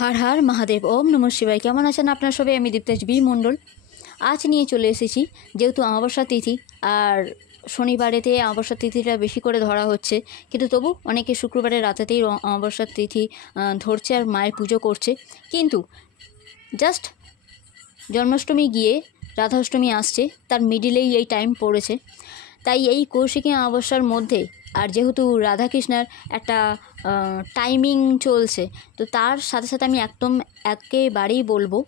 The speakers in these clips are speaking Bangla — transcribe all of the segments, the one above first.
हर हर महादेव ओम नमः शिवाय। केमन आছেন আপনারা সবাই? আমি দীপ্তেশ বি মণ্ডল আজ নিয়ে চলে এসেছি। যেহেতু অমাবস্যা তিথি আর শনিবারেতে অমাবস্যা তিথিটা বেশি করে ধরা হচ্ছে, কিন্তু তবু অনেকে শুক্রবারের রাতেতেই অমাবস্যা তিথি ধরছে আর মায়ের পুজো করছে। কিন্তু জাস্ট জন্মাষ্টমী গিয়ে রাধাষ্টমী আসছে, তার মিডিলেই এই টাইম পড়েছে। তাই এই কৌশিকী অমাবস্যার মধ্যে আর যেহেতু রাধাকৃষ্ণের একটা টাইমিং চলছে, তো তার সাথে সাথে আমি একেবারেই বলবো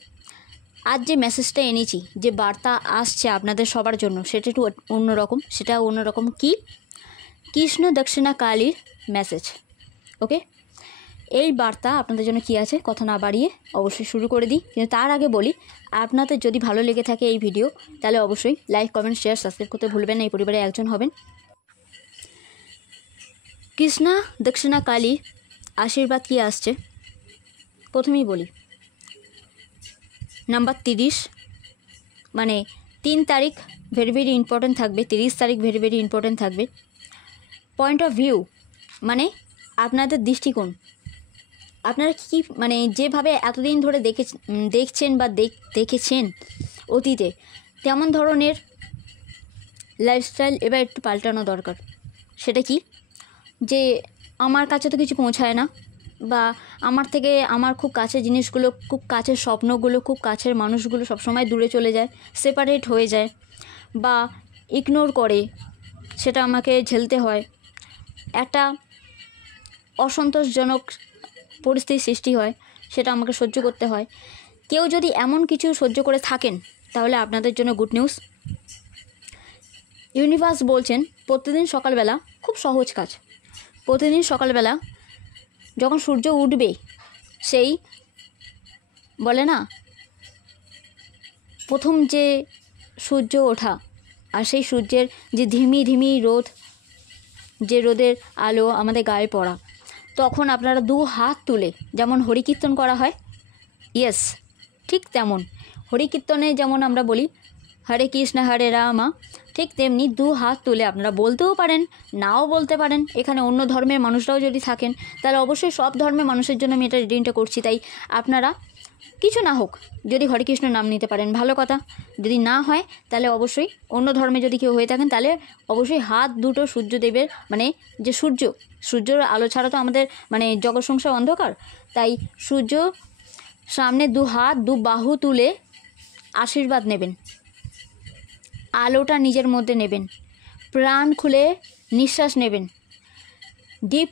আজ যে মেসেজটা এনেছি, যে বার্তা আসছে আপনাদের সবার জন্য, সেটা একটু অন্যরকম। সেটা অন্যরকম কি? কৃষ্ণ দক্ষিণা কালীর মেসেজ। ওকে, এই বার্তা আপনাদের জন্য কি আছে, কথা না বাড়িয়ে অবশ্যই শুরু করে দিই। কিন্তু তার আগে বলি, আপনাদের যদি ভালো লেগে থাকে এই ভিডিও, তাহলে অবশ্যই লাইক, কমেন্ট, শেয়ার, সাবস্ক্রাইব করতে ভুলবেন না। এই পরিবারে একজন হবেন। কৃষ্ণা দক্ষিণা কালীর আশীর্বাদ কি আসছে প্রথমেই বলি। নাম্বার 30, মানে 3 তারিখ ভেরি ভেরি ইম্পর্ট্যান্ট থাকবে, 30 তারিখ ভেরি ভেরি ইম্পর্ট্যান্ট থাকবে। পয়েন্ট অফ ভিউ মানে আপনাদের দৃষ্টিকোণ, আপনারা কী মানে যেভাবে এতদিন ধরে দেখছেন বা দেখেছেন অতীতে, তেমন ধরনের লাইফস্টাইল এবার একটু পাল্টানো দরকার। সেটা কি? যে আমার কাছে তো কিছু পৌঁছায় না, বা আমার থেকে আমার খুব কাছের জিনিসগুলো, খুব কাছের স্বপ্নগুলো, খুব কাছের মানুষগুলো সবসময় দূরে চলে যায়, সেপারেট হয়ে যায় বা ইগনোর করে, সেটা আমাকে ঝেলতে হয়। একটা অসন্তোষজনক পরিস্থিতির সৃষ্টি হয়, সেটা আমাকে সহ্য করতে হয়। কেউ যদি এমন কিছু সহ্য করে থাকেন, তাহলে আপনাদের জন্য গুড নিউজ। ইউনিভার্স বলছেন প্রতিদিন সকালবেলা, খুব সহজ কাজ, প্রতিদিন সকালবেলা যখন সূর্য উঠবে, সেই বলে না প্রথম যে সূর্য ওঠা, আর সেই সূর্যের যে ধিমি ধিমি রোদ, যে রোদের আলো আমাদের গায়ে পড়া, তখন আপনারা 2 হাত তুলে যেমন হরিকীর্তন করা হয়, ইয়েস ঠিক তেমন হরিকীর্তনে যেমন আমরা বলি হরে কৃষ্ণ হরে রামা, ঠিক তেমনি 2 হাত তুলে আপনারা বলতেও পারেন, নাও বলতে পারেন। এখানে অন্য ধর্মের মানুষরাও যদি থাকেন, তাহলে অবশ্যই সব ধর্মের মানুষের জন্য আমি এটা রিডিংটা করছি। তাই আপনারা কিছু না হোক, যদি হরে কৃষ্ণ নাম নিতে পারেন ভালো কথা, যদি না হয় তাহলে অবশ্যই অন্য ধর্মে যদি কেউ হয়ে থাকেন, তাহলে অবশ্যই হাত দুটো সূর্যদেবের, মানে যে সূর্যর আলো ছাড়া তো আমাদের মানে জগৎ সংসার অন্ধকার, তাই সূর্য সামনে 2 হাত 2 বাহু তুলে আশীর্বাদ নেবেন, আলোটা নিজের মধ্যে নেবেন, প্রাণ খুলে নিঃশ্বাস নেবেন। Deep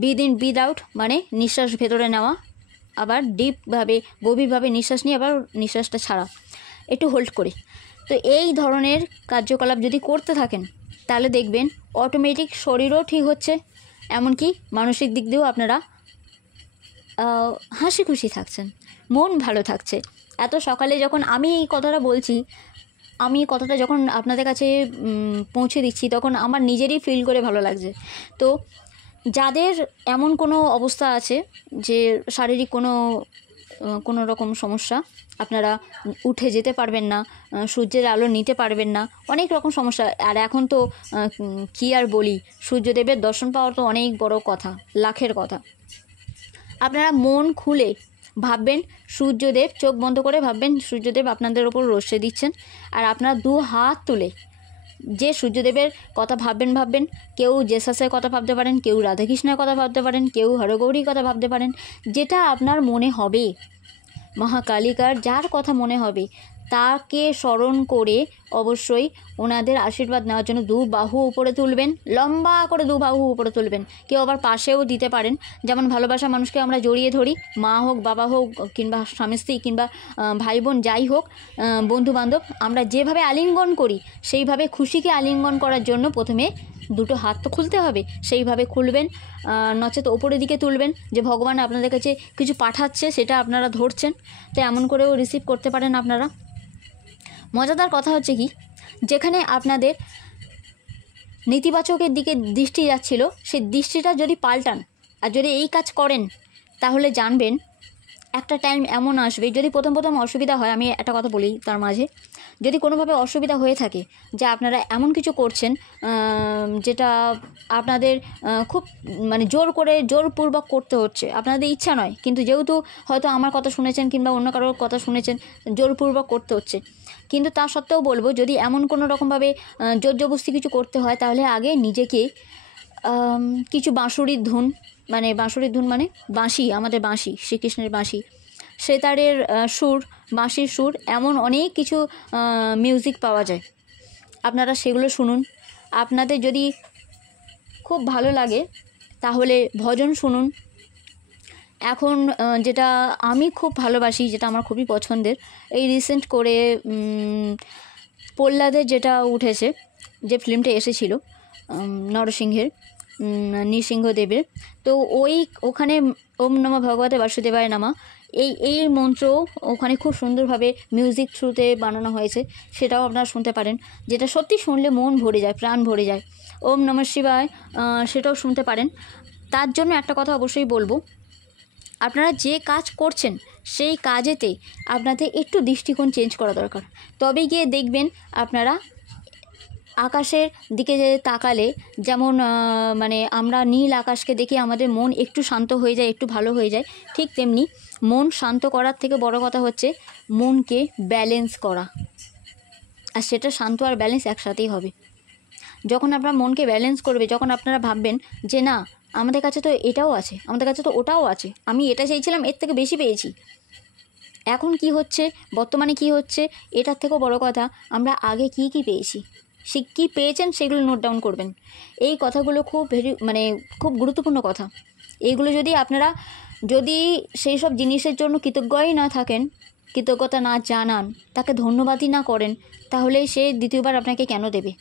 breath in breath out, মানে নিঃশ্বাস ভেতরে নেওয়া, আবার ডিপভাবে গভীরভাবে নিঃশ্বাস নিয়ে আবার নিঃশ্বাসটা ছাড়া, একটু হোল্ড করে। তো এই ধরনের কার্যকলাপ যদি করতে থাকেন, তাহলে দেখবেন অটোমেটিক শরীরও ঠিক হচ্ছে, এমনকি মানসিক দিক দিয়েও আপনারা হাসি খুশি থাকছেন, মন ভালো থাকছে। এত সকালে যখন আমি এই কথাটা বলছি, আমি কথাটা যখন আপনাদের কাছে পৌঁছে দিচ্ছি, তখন আমার নিজেরই ফিল করে ভালো লাগছে। তো যাদের এমন কোনো অবস্থা আছে যে শারীরিক কোনো রকম সমস্যা, আপনারা উঠে যেতে পারবেন না, সূর্যের আলো নিতে পারবেন না, অনেক রকম সমস্যা। আর এখন তো কী আর বলি, সূর্যদেবের দর্শন পাওয়া তো অনেক বড় কথা, লাখের কথা। আপনারা মন খুলে ভাববেন সূর্যদেব, চোখ বন্ধ করে ভাববেন সূর্যদেব আপনাদের ওপর রশ্মি দিচ্ছেন, আর আপনারা 2 হাত তুলে যে সূর্যদেবের কথা ভাববেন। কেউ জেসাসের কথা ভাবতে পারেন, কেউ রাধাকৃষ্ণের কথা ভাবতে পারেন, কেউ হরগৌরীর কথা ভাবতে পারেন, যেটা আপনার মনে হবে, মহাকালিকার যার কথা মনে হবে, তাকে স্মরণ করে অবশ্যই ওনাদের আশীর্বাদ নেওয়ার জন্য 2 বাহু উপরে তুলবেন, লম্বা করে 2 বাহু উপরে তুলবেন। কেউ আবার পাশেও দিতে পারেন, যেমন ভালোবাসা মানুষকে আমরা জড়িয়ে ধরি, মা হোক, বাবা হোক, কিংবা স্বামী স্ত্রী, কিংবা ভাই বোন, যাই হোক, বন্ধু বান্ধব, আমরা যেভাবে আলিঙ্গন করি, সেইভাবে খুশিকে আলিঙ্গন করার জন্য প্রথমে 2টো হাত তো খুলতে হবে, সেইভাবে খুলবেন, নচেত ওপরের দিকে তুলবেন, যে ভগবান আপনাদের কাছে কিছু পাঠাচ্ছে, সেটা আপনারা ধরছেন। তো এমন করেও রিসিভ করতে পারেন আপনারা। মজাদার কথা হচ্ছে কি, যেখানে আপনাদের নেতিবাচকের দিকে দৃষ্টি যাচ্ছিল, সেই দৃষ্টিটা যদি পাল্টান আর যদি এই কাজ করেন, তাহলে জানবেন একটা টাইম এমন আসবে, যদি প্রথম প্রথম অসুবিধা হয়, আমি একটা কথা বলি তার মাঝে, যদি কোনোভাবে অসুবিধা হয়ে থাকে যে আপনারা এমন কিছু করছেন যেটা আপনাদের খুব মানে জোরপূর্বক করতে হচ্ছে, আপনাদের ইচ্ছা নয়, কিন্তু যেহেতু হয়তো আমার কথা শুনেছেন কিংবা অন্য কারোর কথা শুনেছেন, জোরপূর্বক করতে হচ্ছে, কিন্তু তা সত্ত্বেও বলবো, যদি এমন কোনো রকমভাবে জোর জবরদস্তি কিছু করতে হয়, তাহলে আগে নিজেকে কিছু বাঁশুরির ধুন, মানে বাঁশি, আমাদের বাঁশি, শ্রীকৃষ্ণের বাঁশি, সেতারের সুর, বাঁশির সুর, এমন অনেক কিছু মিউজিক পাওয়া যায়, আপনারা সেগুলো শুনুন। আপনাদের যদি খুব ভালো লাগে তাহলে ভজন শুনুন। এখন যেটা আমি খুব ভালোবাসি, যেটা আমার খুবই পছন্দের, এই রিসেন্ট করে প্রহ্লাদের যেটা উঠেছে, যে ফিল্মটা এসেছিল নরসিংহের, নৃসিংহদেবের, তো ওখানে ওম নমঃ ভগবতে বাসুদেবায় নমঃ, এই মন্ত্র ওখানে খুব সুন্দরভাবে মিউজিক থ্রুতে বানানো হয়েছে, সেটাও আপনারা শুনতে পারেন, যেটা সত্যি শুনলে মন ভরে যায়, প্রাণ ভরে যায়। ওম নমঃ শিবায়, সেটাও শুনতে পারেন। তার জন্য একটা কথা অবশ্যই বলবো, আপনারা যে কাজ করছেন সেই কাজেতে আপনাদের একটু দৃষ্টিকোণ চেঞ্জ করা দরকার, তবে গিয়ে দেখবেন আপনারা আকাশের দিকে যে তাকালে যেমন মানে আমরা নীল আকাশকে দেখে আমাদের মন একটু শান্ত হয়ে যায়, একটু ভালো হয়ে যায়, ঠিক তেমনি মন শান্ত করার থেকে বড় কথা হচ্ছে মনকে ব্যালেন্স করা, আর সেটা শান্ত আর ব্যালেন্স একসাথেই হবে। যখন আপনার মনকে ব্যালেন্স করবে, যখন আপনারা ভাববেন যে না, আমাদের কাছে তো এটাও আছে, আমাদের কাছে তো ওটাও আছে, আমি এটা চাইছিলাম, এর থেকে বেশি পেয়েছি, এখন কি হচ্ছে, বর্তমানে কি হচ্ছে, এটার থেকেও বড় কথা আমরা আগে কি পেয়েছি, সে কী পেয়েছেন সেগুলো নোট ডাউন করবেন। এই কথাগুলো খুব গুরুত্বপূর্ণ কথা। এইগুলো যদি আপনারা সেই সব জিনিসের জন্য কৃতজ্ঞই না থাকেন, কৃতজ্ঞতা না জানান, তাকে ধন্যবাদই না করেন, তাহলে সে দ্বিতীয়বার আপনাকে কেন দেবে?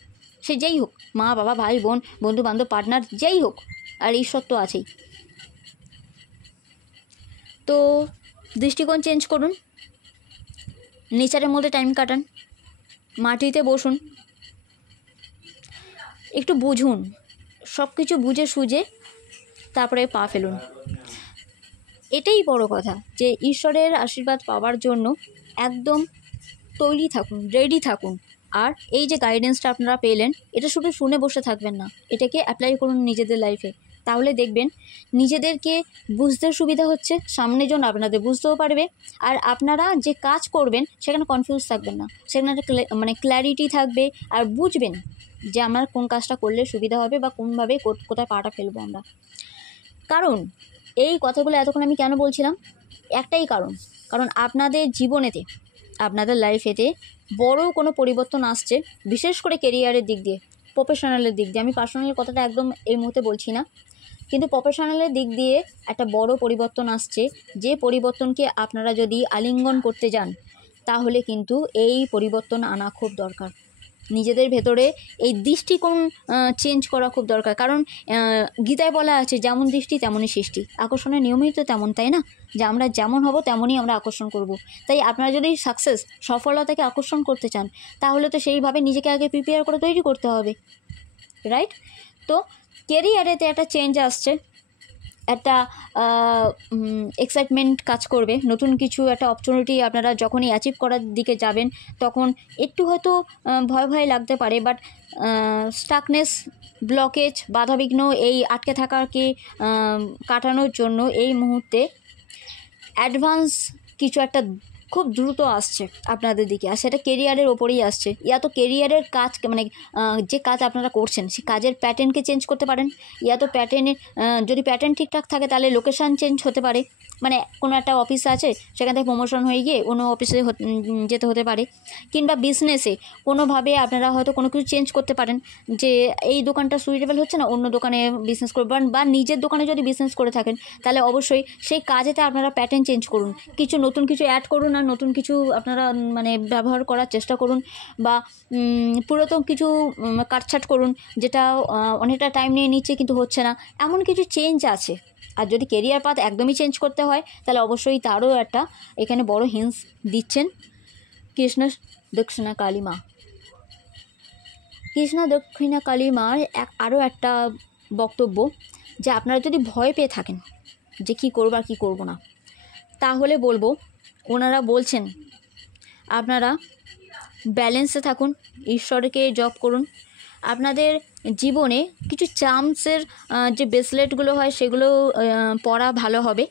সে যেই হোক, মা বাবা ভাই বোন বন্ধু বান্ধব পার্টনার যেই হোক, আর ঈশ্বর তো আছেই। তো দৃষ্টিকোণ চেঞ্জ করুন, নেচারের মধ্যে টাইম কাটান, মাটিতে বসুন, একটু বুঝুন, সব কিছু বুঝে সুঝে তারপরে পা ফেলুন। এটাই বড় কথা, যে ঈশ্বরের আশীর্বাদ পাওয়ার জন্য একদম তৈরি থাকুন, রেডি থাকুন। আর এই যে গাইডেন্সটা আপনারা পেলেন, এটা শুধু শুনে বসে থাকবেন না, এটাকে অ্যাপ্লাই করুন নিজেদের লাইফে, তাহলে দেখবেন নিজেদেরকে বুঝতে সুবিধা হচ্ছে, সামনে জন আপনাদের বুঝতেও পারবে, আর আপনারা যে কাজ করবেন সেখানে কনফিউজ থাকবেন না, সেখানে একটা ক্ল্যারিটি থাকবে, আর বুঝবেন যে আমার কোন কাজটা করলে সুবিধা হবে বা কোনভাবে কোথায় পাটা ফেলবো আমরা। কারণ এই কথাগুলো এতক্ষণ আমি কেন বলছিলাম, একটাই কারণ আপনাদের জীবনেতে, আপনাদের লাইফেতে বড় কোনো পরিবর্তন আসছে, বিশেষ করে কেরিয়ারের দিক দিয়ে, প্রফেশনালের দিক দিয়ে, আমি পার্সোনাল কথাটা একদম এই মুহূর্তে বলছি না, কিন্তু প্রফেশনালের দিক দিয়ে একটা বড় পরিবর্তন আসছে, যে পরিবর্তনকে আপনারা যদি আলিঙ্গন করতে যান, তাহলে কিন্তু এই পরিবর্তন আনা খুব দরকার। নিজেদের ভেতরে এই দৃষ্টিকোণ চেঞ্জ করা খুব দরকার, কারণ গীতায় বলা আছে, যেমন দৃষ্টি তেমনই সৃষ্টি, আকর্ষণের নিয়মই তো তেমন, তাই না? যে আমরা যেমন হব তেমনই আমরা আকর্ষণ করব। তাই আপনারা যদি সফলতাকে আকর্ষণ করতে চান, তাহলে তো সেইভাবে নিজেকে আগে প্রিপেয়ার করে তৈরি করতে হবে, রাইট? তো কেরিয়ারেতে একটা চেঞ্জ আসছে, একটা এক্সাইটমেন্ট কাজ করবে, নতুন কিছু একটা অপরচুনিটি আপনারা যখনই অ্যাচিভ করার দিকে যাবেন, তখন একটু হয়তো ভয় লাগতে পারে, বাট স্টাকনেস, ব্লকেজ, বাধাবিঘ্ন, এই আটকে থাকাকে কাটানোর জন্য এই মুহূর্তে অ্যাডভান্স কিছু একটা খুব দ্রুত আসছে আপনাদের দিকে, আর সেটা কেরিয়ারের ওপরেই আসছে। ইয়া তো কেরিয়ারের কাজ, মানে যে কাজ আপনারা করছেন সেই কাজের প্যাটার্নকে চেঞ্জ করতে পারেন, ইয়া তো যদি প্যাটার্ন ঠিকঠাক থাকে তাহলে লোকেশান চেঞ্জ হতে পারে, মানে কোনো একটা অফিস আছে সেখান থেকে প্রমোশন হয়ে গিয়ে অন্য অফিসে যেতে হতে পারে, কিংবা বিজনেসে কোনোভাবে আপনারা হয়তো কোনো কিছু চেঞ্জ করতে পারেন, যে এই দোকানটা সুইটেবল হচ্ছে না, অন্য দোকানে বিজনেস করবেন, বা নিজের দোকানে যদি বিজনেস করে থাকেন তাহলে অবশ্যই সেই কাজেতে আপনারা প্যাটার্ন চেঞ্জ করুন, কিছু নতুন কিছু অ্যাড করুন, আর নতুন কিছু আপনারা ব্যবহার করার চেষ্টা করুন, বা পুরাতন কিছু কাটছাট করুন, যেটা অনেকটা টাইম নিয়ে নিচ্ছে কিন্তু হচ্ছে না, এমন কিছু চেঞ্জ আছে। আর যদি কেরিয়ার পাথ একদমই চেঞ্জ করতে হয়, তাহলে অবশ্যই তারও একটা এখানে বড় হিন্টস দিচ্ছেন কৃষ্ণ দক্ষিণা কালী মা। কৃষ্ণ দক্ষিণা কালী মার আরও একটা বক্তব্য, যে আপনারা যদি ভয় পেয়ে থাকেন যে কী করবো আর কী করবো না, তাহলে বলবো, ওনারা বলছেন আপনারা ব্যালেন্সে থাকুন, ঈশ্বরকে জপ করুন। আপনাদের জীবনে কিছু চার্মসের যে ব্রেসলেটগুলো হয় সেগুলো পরা ভালো হবে।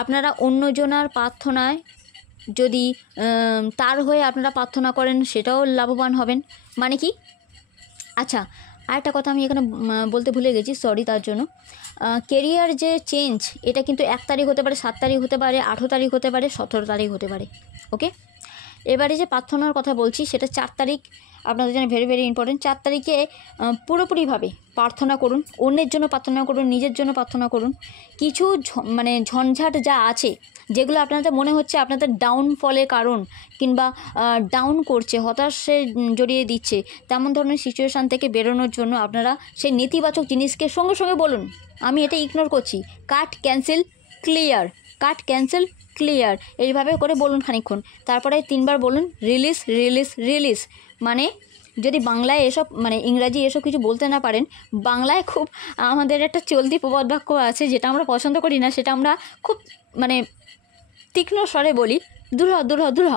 আপনারা অন্যজনার প্রার্থনায় যদি তার হয়ে আপনারা প্রার্থনা করেন, সেটাও লাভবান হবেন। মানে কি, আচ্ছা আরেকটা কথা আমি এখানে বলতে ভুলে গেছি, সরি তার জন্য। কেরিয়ার যে চেঞ্জ, এটা কিন্তু 1 তারিখ হতে পারে, 7 তারিখ হতে পারে, 18 তারিখ হতে পারে, 17 তারিখ হতে পারে। ওকে, এবারে যে প্রার্থনার কথা বলছি সেটা 4 তারিখ আপনাদের জন্য ভেরি ভেরি ইম্পর্টেন্ট। 4 তারিখে পুরোপুরিভাবে প্রার্থনা করুন, অন্যের জন্য প্রার্থনা করুন, নিজের জন্য প্রার্থনা করুন। কিছু মানে ঝঞ্ঝাট যা আছে, যেগুলো আপনাদের মনে হচ্ছে আপনাদের ডাউনফলের কারণ কিংবা ডাউন করছে, হতাশে জড়িয়ে দিচ্ছে, তেমন ধরনের সিচুয়েশান থেকে বেরোনোর জন্য আপনারা সেই নেতিবাচক জিনিসকে সঙ্গে সঙ্গে বলুন, আমি এটা ইগনোর করছি, কাট ক্যান্সেল ক্লিয়ার, কাট ক্যান্সেল ক্লিয়ার, এইভাবে করে বলুন খানিকক্ষণ। তারপরে 3 বার বলুন রিলিজ রিলিজ রিলিজ। মানে যদি বাংলায় এসব মানে ইংরাজি এসব কিছু বলতে না পারেন, বাংলায় খুব আমাদের একটা চলতি প্রবাদ বাক্য আছে যেটা আমরা পছন্দ করি না, সেটা আমরা খুব মানে তীক্ষ্ণ স্বরে বলি, দূর হ দূর হ দূর হ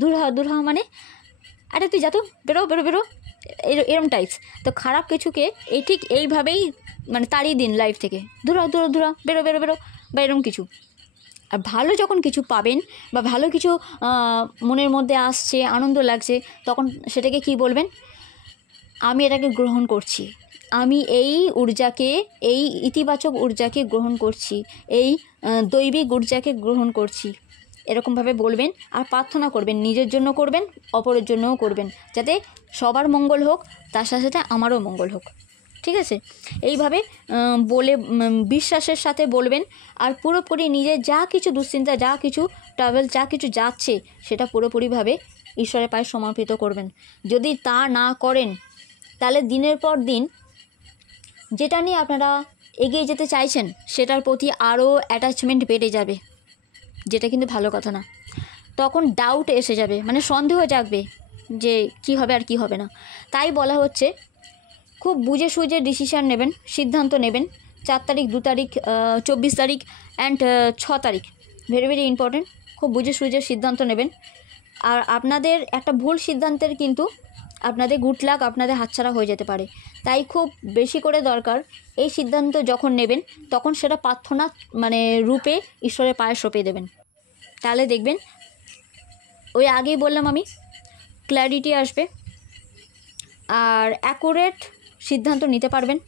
দূর হ দূর হ, মানে আরে তুই যা তো, বেরো বেরো বেরো, এরম টাইপস। তো খারাপ কিছুকে ঠিক এইভাবেই মানে তাড়িয়ে দিন লাইফ থেকে, দূর হ দূর হ দূর হ, বেরো বেরো বেরো, বা এরম কিছু। আর ভালো যখন কিছু পাবেন বা ভালো কিছু মনের মধ্যে আসছে, আনন্দ লাগছে, তখন সেটাকে কি বলবেন, আমি এটাকে গ্রহণ করছি, আমি এই ঊর্জাকে, এই ইতিবাচক ঊর্জাকে গ্রহণ করছি, এই দৈবিক ঊর্জাকে গ্রহণ করছি, এরকমভাবে বলবেন। আর প্রার্থনা করবেন, নিজের জন্য করবেন, অপরের জন্যও করবেন, যাতে সবার মঙ্গল হোক, তার সাথে সাথে আমারও মঙ্গল হোক। ঠিক আছে, এইভাবে বলে বিশ্বাসের সাথে বলবেন। আর পুরোপুরি নিজের যা কিছু দুশ্চিন্তা, যা কিছু ট্রাভেল, যা কিছু যাচ্ছে, সেটা পুরোপুরিভাবে ঈশ্বরের পায়ে সমর্পিত করবেন। যদি তা না করেন, তাহলে দিনের পর দিন যেটা নিয়ে আপনারা এগিয়ে যেতে চাইছেন, সেটার প্রতি আরও অ্যাটাচমেন্ট বেড়ে যাবে, যেটা কিন্তু ভালো কথা না। তখন ডাউট এসে যাবে, মানে সন্দেহ জাগবে যে কি হবে আর কি হবে না। তাই বলা হচ্ছে খুব বুঝে সুঝে ডিসিশান নেবেন, সিদ্ধান্ত নেবেন। 4 তারিখ, 2 তারিখ, 24 তারিখ অ্যান্ড 6 তারিখ ভেরি ভেরি ইম্পর্টেন্ট। খুব বুঝে সুঝে সিদ্ধান্ত নেবেন। আর আপনাদের একটা ভুল সিদ্ধান্তের কিন্তু আপনাদের গুড লাক, আপনাদের হাতছাড়া হয়ে যেতে পারে। তাই খুব বেশি করে দরকার এই সিদ্ধান্ত যখন নেবেন, তখন সেটা প্রার্থনা মানে রূপে ঈশ্বরের পায়ে সঁপে দেবেন। তাহলে দেখবেন, ওই আগেই বললাম আমি, ক্ল্যারিটি আসবে, আর অ্যাকুরেট সিদ্ধান্ত নিতে পারবেন,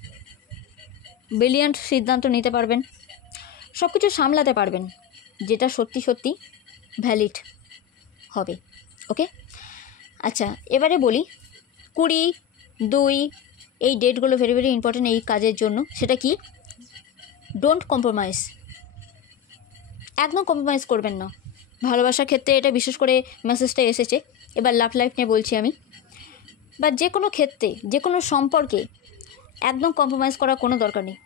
ব্রিলিয়ান্ট সিদ্ধান্ত নিতে পারবেন, সব কিছু সামলাতে পারবেন, যেটা সত্যি সত্যি ভ্যালিড হবে। ওকে, আচ্ছা এবারে বলি 20, 2 এই ডেটগুলো ভেরি ভেরি ইম্পর্টেন্ট এই কাজের জন্য। সেটা কি, ডোন্ট কম্প্রোমাইজ, একদম কম্প্রোমাইজ করবেন না। ভালোবাসার ক্ষেত্রে এটা বিশেষ করে মেসেজটা এসেছে। এবার লাভ লাইফ নিয়ে বলছি আমি, বা যে কোনো ক্ষেত্রে, যে কোনো সম্পর্কে একদম কম্প্রোমাইজ করার কোনো দরকার নেই।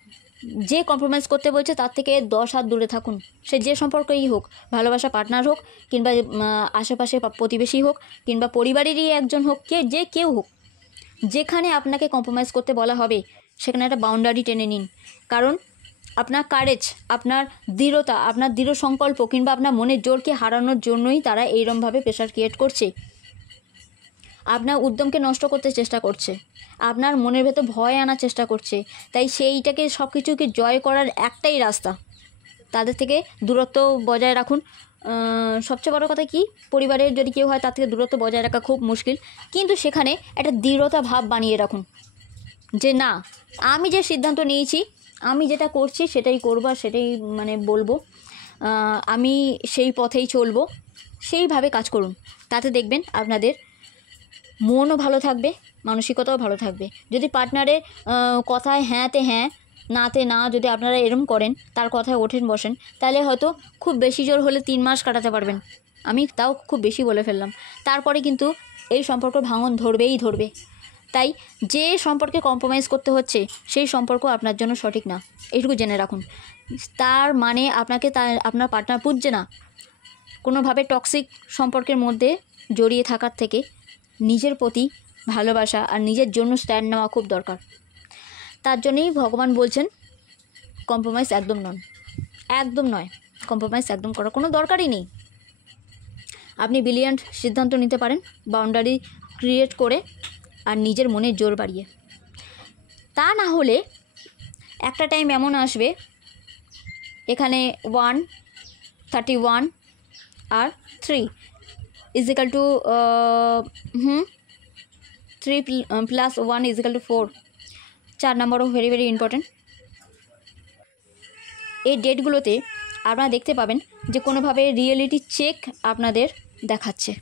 যে কম্প্রোমাইজ করতে বলছে তার থেকে 10 হাত দূরে থাকুন। সে যে সম্পর্কই হোক, ভালোবাসা পার্টনার হোক, কিংবা আশেপাশে প্রতিবেশী হোক, কিংবা পরিবারেরই একজন হোক, যে কেউ হোক, যেখানে আপনাকে কম্প্রোমাইজ করতে বলা হবে সেখানে একটা বাউন্ডারি টেনে নিন। কারণ আপনার কারেজ, আপনার দৃঢ়তা, আপনার দৃঢ় সংকল্প কিংবা আপনার মনের জোরকে হারানোর জন্যই তারা এইরমভাবে প্রেশার ক্রিয়েট করছে। আপনার উদ্যমকে নষ্ট করতে চেষ্টা করছে, আপনার মনের ভেতর ভয় আনার চেষ্টা করছে। তাই সেইটাকে সব কিছুকে জয় করার একটাই রাস্তা, তাদের থেকে দূরত্ব বজায় রাখুন। সবচেয়ে বড় কথা কি, পরিবারের যদি কেউ হয় তার থেকে দূরত্ব বজায় রাখা খুব মুশকিল, কিন্তু সেখানে একটা দৃঢ়তা ভাব বানিয়ে রাখুন যে না, আমি যে সিদ্ধান্ত নিয়েছি, আমি যেটা করছি সেটাই করবো, আর সেটাই মানে বলবো, আমি সেই পথেই চলবো, সেইভাবে কাজ করুন। তাতে দেখবেন আপনাদের মনও ভালো থাকবে, মানসিকতাও ভালো থাকবে। যদি পার্টনারের কথায় হ্যাঁতে হ্যাঁ, নাতে না, যদি আপনারা এরম করেন, তার কথায় ওঠেন বসেন, তাহলে হয়তো খুব বেশি জোর হলে 3 মাস কাটাতে পারবেন। আমি তাও খুব বেশি বলে ফেললাম। তারপরে কিন্তু এই সম্পর্ক ভাঙন ধরবেই ধরবে। তাই যে সম্পর্কে কম্প্রোমাইজ করতে হচ্ছে সেই সম্পর্ক আপনার জন্য সঠিক না, এইটুকু জেনে রাখুন। তার মানে আপনাকে আপনার পার্টনার বুঝছে না। কোনোভাবে টক্সিক সম্পর্কের মধ্যে জড়িয়ে থাকার থেকে নিজের প্রতি ভালোবাসা আর নিজের জন্য স্ট্যান্ড নেওয়া খুব দরকার। তার জন্যই ভগবান বলছেন কম্প্রোমাইজ একদম নন। একদম নয়, কম্প্রোমাইজ একদম করার কোনো দরকারই নেই। আপনি ব্রিলিয়ান্ট সিদ্ধান্ত নিতে পারেন বাউন্ডারি ক্রিয়েট করে আর নিজের মনের জোর বাড়িয়ে। তা না হলে একটা টাইম এমন আসবে এখানে 131 আর 3 equal to 3 plus 1 equal to 4। 4 নম্বরও ভেরি ভেরি ইম্পর্টেন্ট। এই ডেটগুলোতে আপনারা দেখতে পাবেন যে কোনোভাবে রিয়েলিটি চেক আপনাদের দেখাচ্ছে,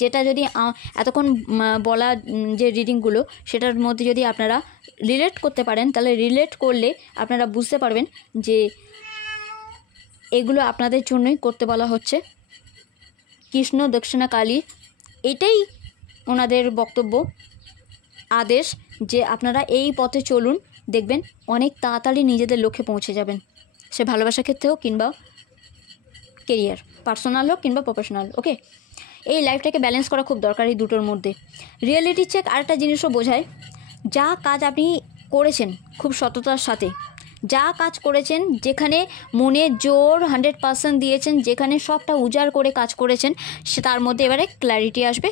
যেটা যদি এতক্ষণ বলা যে রিডিংগুলো সেটার মধ্যে যদি আপনারা রিলেট করতে পারেন, তাহলে রিলেট করলে আপনারা বুঝতে পারবেন যে এগুলো আপনাদের জন্যই করতে বলা হচ্ছে। কৃষ্ণ দক্ষিণা কালী, এটাই ওনাদের বক্তব্য, আদেশ যে আপনারা এই পথে চলুন, দেখবেন অনেক তাড়াতাড়ি নিজেদের লক্ষ্যে পৌঁছে যাবেন। সে ভালোবাসার ক্ষেত্রে হোক কিংবা কেরিয়ার, পার্সোনাল হোক কিংবা প্রফেশনাল। ওকে, এই লাইফটাকে ব্যালেন্স করা খুব দরকারি দুটোর মধ্যে। রিয়েলিটি চেক আরেকটা জিনিসও বোঝায়, যা কাজ আপনি করেছেন খুব সততার সাথে, যা কাজ করেছেন, যেখানে মনের জোর 100% দিয়েছেন, যেখানে সবটা উজাড় করে কাজ করেছেন, সে তার মধ্যে এবারে ক্ল্যারিটি আসবে,